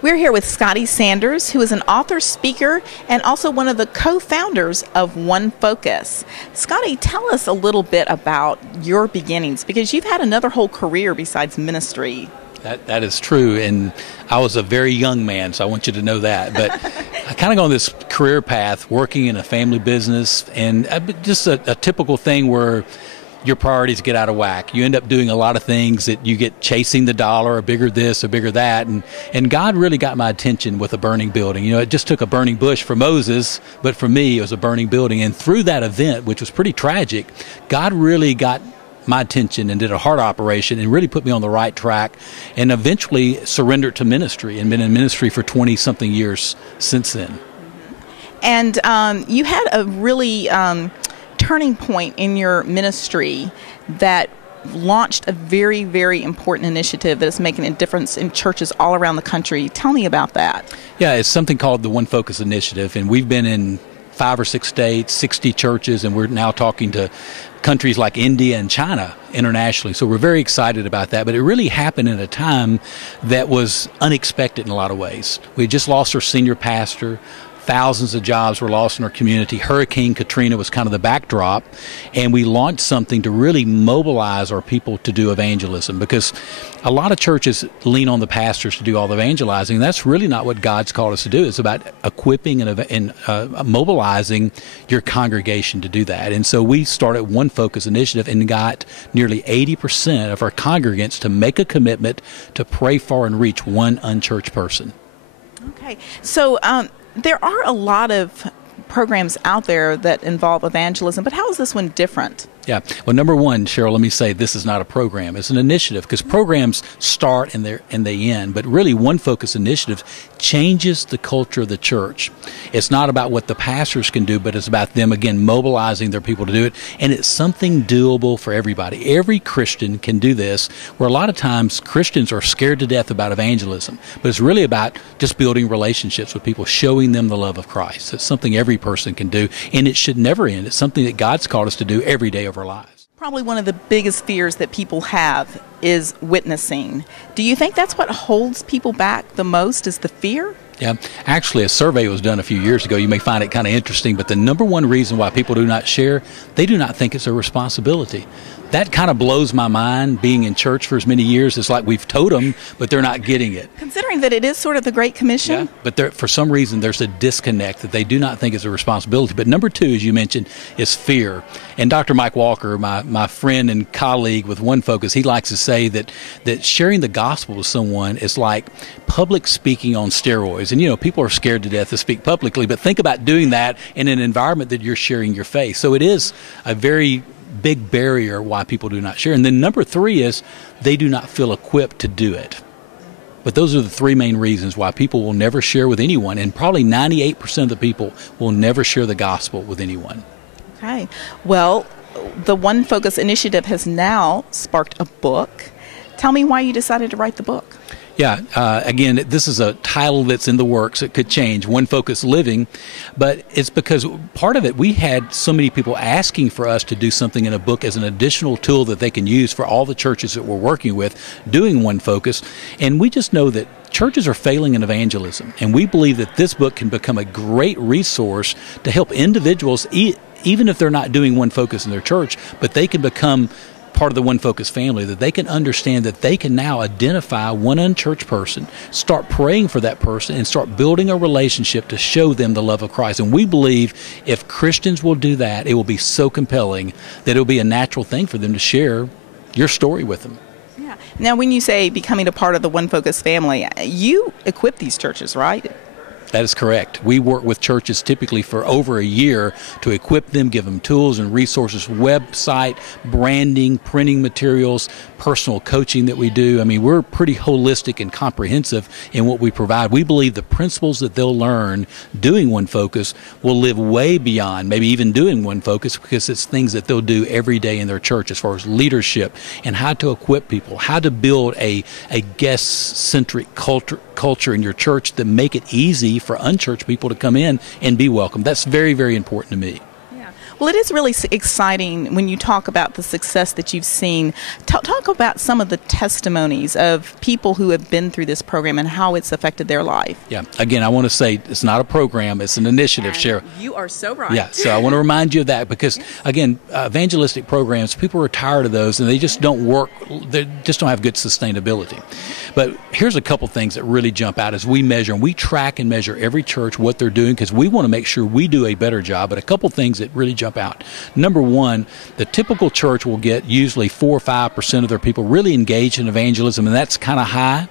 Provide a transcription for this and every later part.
We're here with Scotty Sanders, who is an author, speaker, and also one of the co-founders of One Focus. Scotty, tell us a little bit about your beginnings, because you've had another whole career besides ministry. That is true, and I was a very young man, so I want you to know that. But I kind of go on this career path, working in a family business, and just a typical thing where your priorities get out of whack. You end up doing a lot of things that you get chasing the dollar, a bigger this, a bigger that, and God really got my attention with a burning building. You know, it just took a burning bush for Moses, but for me, it was a burning building. And through that event, which was pretty tragic, God really got my attention and did a heart operation and really put me on the right track, and eventually surrendered to ministry and been in ministry for 20-something years since then. And you had a really turning point in your ministry that launched a very, very important initiative that is making a difference in churches all around the country. Tell me about that. Yeah, it's something called the One Focus Initiative, and we've been in 5 or 6 states, 60 churches, and we're now talking to countries like India and China internationally. So we're very excited about that. But it really happened at a time that was unexpected in a lot of ways. We had just lost our senior pastor. Thousands of jobs were lost in our community. Hurricane Katrina was kind of the backdrop, and we launched something to really mobilize our people to do evangelism, because a lot of churches lean on the pastors to do all the evangelizing, and that's really not what God's called us to do. It's about equipping and mobilizing your congregation to do that. And so we started One Focus Initiative and got nearly 80% of our congregants to make a commitment to pray for and reach one unchurched person. Okay, so there are a lot of programs out there that involve evangelism, but how is this one different? Yeah. Well, number one, Cheryl, let me say this is not a program. It's an initiative, because programs start and they end. But really, One Focus Initiative changes the culture of the church. It's not about what the pastors can do, but it's about them, again, mobilizing their people to do it. And it's something doable for everybody. Every Christian can do this, where a lot of times Christians are scared to death about evangelism. But it's really about just building relationships with people, showing them the love of Christ. It's something every person can do, and it should never end. It's something that God's called us to do every day of our lives. Probably one of the biggest fears that people have is witnessing. Do you think that's what holds people back the most, is the fear? Yeah, actually a survey was done a few years ago. You may find it kind of interesting, but the number one reason why people do not share, they do not think it's a responsibility. That kind of blows my mind. Being in church for as many years, it's like we've told them, but they're not getting it. Considering that it is sort of the Great Commission? Yeah, but for some reason, there's a disconnect that they do not think is a responsibility. But number two, as you mentioned, is fear. And Dr. Mike Walker, my friend and colleague with One Focus, he likes to say that sharing the gospel with someone is like public speaking on steroids. And, you know, people are scared to death to speak publicly, but think about doing that in an environment that you're sharing your faith. So it is a very big barrier why people do not share. And then number three is they do not feel equipped to do it. But those are the 3 main reasons why people will never share with anyone, and probably 98% of the people will never share the gospel with anyone. Okay. Well, the One Focus Initiative has now sparked a book. Tell me why you decided to write the book. Yeah, again, this is a title that's in the works. It could change, One Focus Living, but it's because part of it, we had so many people asking for us to do something in a book as an additional tool that they can use for all the churches that we're working with doing One Focus, and we just know that churches are failing in evangelism, and we believe that this book can become a great resource to help individuals, even if they're not doing One Focus in their church, but they can become part of the One Focus family, that they can understand that they can now identify one unchurched person, start praying for that person, and start building a relationship to show them the love of Christ. And we believe if Christians will do that, it will be so compelling that it will be a natural thing for them to share your story with them. Yeah. Now, when you say becoming a part of the One Focus family, you equip these churches, right? That is correct. We work with churches typically for over a year to equip them, give them tools and resources, website, branding, printing materials, personal coaching that we do. I mean, we're pretty holistic and comprehensive in what we provide. We believe the principles that they'll learn doing One Focus will live way beyond maybe even doing One Focus, because it's things that they'll do every day in their church as far as leadership and how to equip people, how to build a guest-centric culture in your church that make it easy for unchurched people to come in and be welcome. That's very, very important to me. Yeah. Well, it is really exciting when you talk about the success that you've seen. Talk about some of the testimonies of people who have been through this program and how it's affected their life. Yeah. Again, I want to say it's not a program, it's an initiative, Cheryl. You are so right. Yeah, so I want to remind you of that because, again, evangelistic programs, people are tired of those and they just don't work, they just don't have good sustainability. But here's a couple things that really jump out as we measure, and we track and measure every church what they're doing because we want to make sure we do a better job. But a couple things that really jump out. Number one, the typical church will get usually 4 or 5% of their people really engaged in evangelism, and that's kind of high.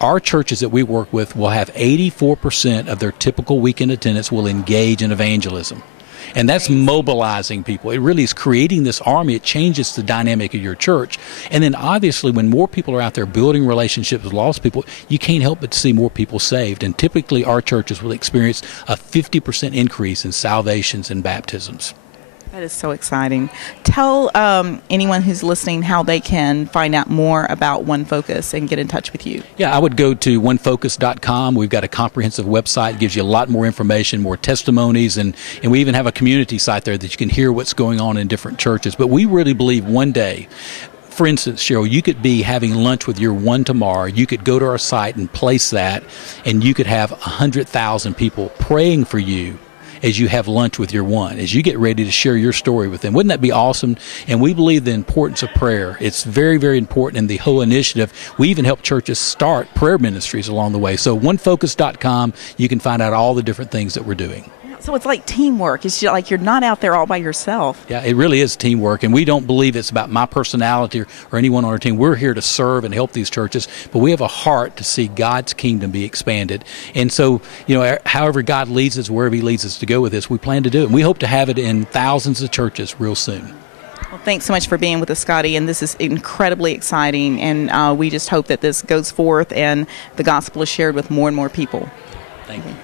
Our churches that we work with will have 84% of their typical weekend attendance will engage in evangelism. And that's mobilizing people. It really is creating this army. It changes the dynamic of your church. And then obviously when more people are out there building relationships with lost people, you can't help but see more people saved. And typically our churches will experience a 50% increase in salvations and baptisms. That is so exciting. Tell anyone who's listening how they can find out more about One Focus and get in touch with you. Yeah, I would go to onefocus.com. We've got a comprehensive website. It gives you a lot more information, more testimonies, and we even have a community site there that you can hear what's going on in different churches. But we really believe one day, for instance, Cheryl, you could be having lunch with your one tomorrow. You could go to our site and place that, and you could have 100,000 people praying for you as you have lunch with your one, as you get ready to share your story with them. Wouldn't that be awesome? And we believe the importance of prayer. It's very, very important in the whole initiative. We even help churches start prayer ministries along the way. So onefocus.com, you can find out all the different things that we're doing. So it's like teamwork. It's like you're not out there all by yourself. Yeah, it really is teamwork, and we don't believe it's about my personality or anyone on our team. We're here to serve and help these churches, but we have a heart to see God's kingdom be expanded. And so, however God leads us, wherever he leads us to go with this, we plan to do it. And we hope to have it in thousands of churches real soon. Well, thanks so much for being with us, Scotty, and this is incredibly exciting, and we just hope that this goes forth and the gospel is shared with more and more people. Thank you.